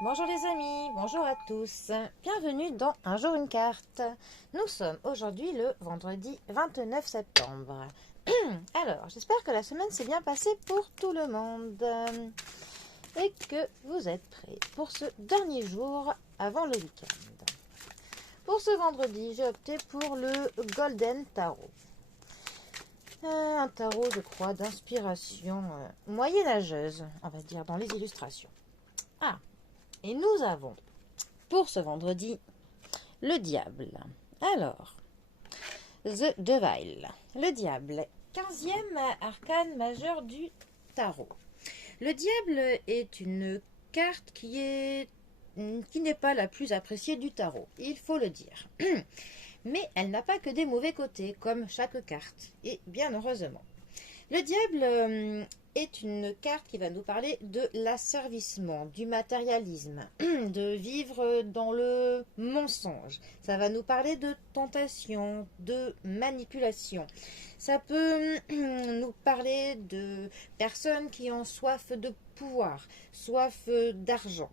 Bonjour les amis, bonjour à tous. Bienvenue dans Un jour une carte. Nous sommes aujourd'hui le vendredi 29 septembre. Alors, j'espère que la semaine s'est bien passée pour tout le monde et que vous êtes prêts pour ce dernier jour avant le week-end. Pour ce vendredi, j'ai opté pour le Golden Tarot. Un tarot, je crois, d'inspiration moyenâgeuse, on va dire, dans les illustrations. Ah, et nous avons pour ce vendredi le diable. Alors, The Devil, le diable, 15e arcane majeur du tarot. Le diable est une carte qui n'est pas la plus appréciée du tarot, il faut le dire. Mais elle n'a pas que des mauvais côtés, comme chaque carte, et bien heureusement. Le diable est une carte qui va nous parler de l'asservissement, du matérialisme, de vivre dans le mensonge. Ça va nous parler de tentation, de manipulation. Ça peut nous parler de personnes qui ont soif de pouvoir, soif d'argent.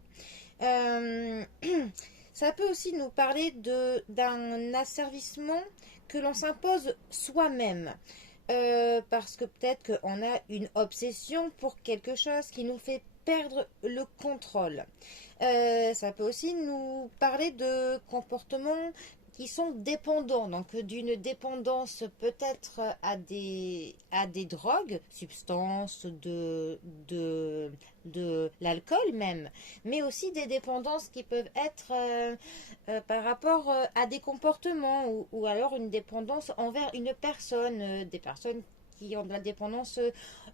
Ça peut aussi nous parler d'un asservissement que l'on s'impose soi-même. Parce que peut-être qu'on a une obsession pour quelque chose qui nous fait perdre le contrôle. Ça peut aussi nous parler de comportements qui sont dépendants, donc d'une dépendance peut-être à des drogues, substances, de l'alcool même, mais aussi des dépendances qui peuvent être par rapport à des comportements ou alors une dépendance envers une personne, des personnes qui ont de la dépendance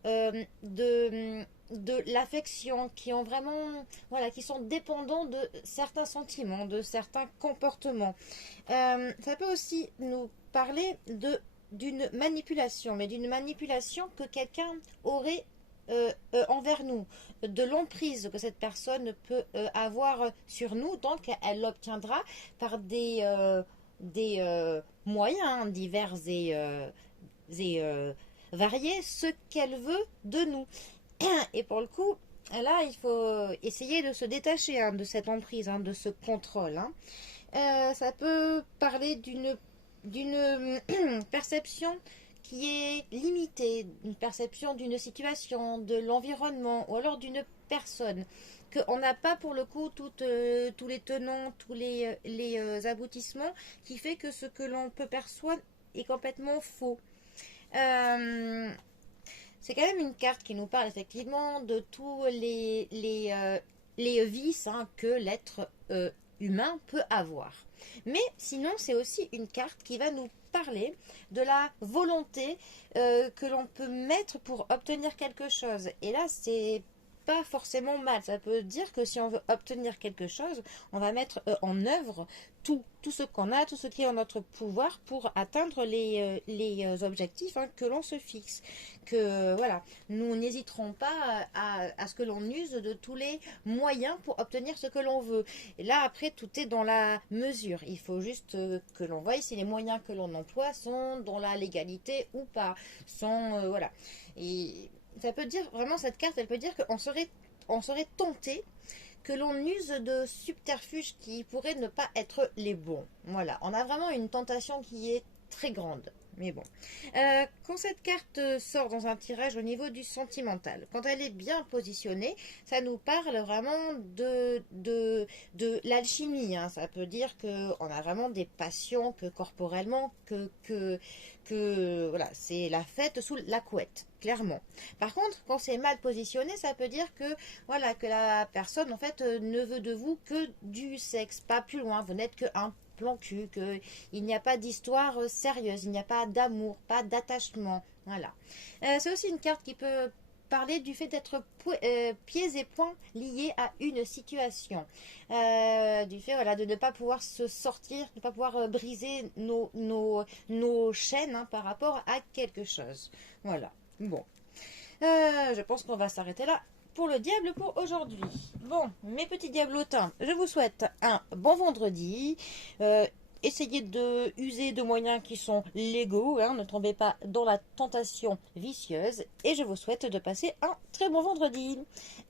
de l'affection, qui ont vraiment, voilà, qui sont dépendants de certains sentiments, de certains comportements. Ça peut aussi nous parler d'une manipulation, mais d'une manipulation que quelqu'un aurait envers nous, de l'emprise que cette personne peut avoir sur nous, donc elle l'obtiendra par des moyens divers et variés, ce qu'elle veut de nous. Et pour le coup, là, il faut essayer de se détacher de cette emprise, de ce contrôle. Ça peut parler d'une perception qui est limitée, une perception d'une situation, de l'environnement ou alors d'une personne, qu'on n'a pas pour le coup tous les tenants, tous les aboutissements, qui fait que ce que l'on peut percevoir est complètement faux. C'est quand même une carte qui nous parle effectivement de tous les vices que l'être humain peut avoir. Mais sinon, c'est aussi une carte qui va nous parler de la volonté que l'on peut mettre pour obtenir quelque chose. Et là, c'est pas forcément mal. Ça peut dire que si on veut obtenir quelque chose, on va mettre en œuvre tout ce qu'on a, tout ce qui est en notre pouvoir pour atteindre les objectifs que l'on se fixe. Que voilà, nous n'hésiterons pas à ce que l'on use de tous les moyens pour obtenir ce que l'on veut. Et là, après, tout est dans la mesure. Il faut juste que l'on voie si les moyens que l'on emploie sont dans la légalité ou pas. Sont, voilà. Et ça peut dire, vraiment, cette carte, elle peut dire qu'on serait tenté, que l'on use de subterfuges qui pourraient ne pas être les bons. Voilà, on a vraiment une tentation qui est très grande. Mais bon. Quand cette carte sort dans un tirage au niveau du sentimental, quand elle est bien positionnée, ça nous parle vraiment de l'alchimie. Ça peut dire qu'on a vraiment des passions, que corporellement, que voilà, c'est la fête sous la couette, clairement. Par contre, quand c'est mal positionné, ça peut dire que voilà, que la personne en fait ne veut de vous que du sexe, pas plus loin. Vous n'êtes qu'un plan cul, qu'il n'y a pas d'histoire sérieuse, il n'y a pas d'amour, pas d'attachement. Voilà. C'est aussi une carte qui peut parler du fait d'être pieds et poings liés à une situation. Du fait voilà, de ne pas pouvoir se sortir, de ne pas pouvoir briser nos chaînes par rapport à quelque chose. Voilà. Bon. Je pense qu'on va s'arrêter là pour le diable pour aujourd'hui. Bon, mes petits diablotins, je vous souhaite un bon vendredi. Essayez de user de moyens qui sont légaux, ne tombez pas dans la tentation vicieuse. Et je vous souhaite de passer un très bon vendredi.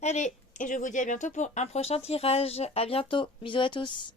Allez, Et je vous dis à bientôt pour un prochain tirage. À bientôt. Bisous à tous.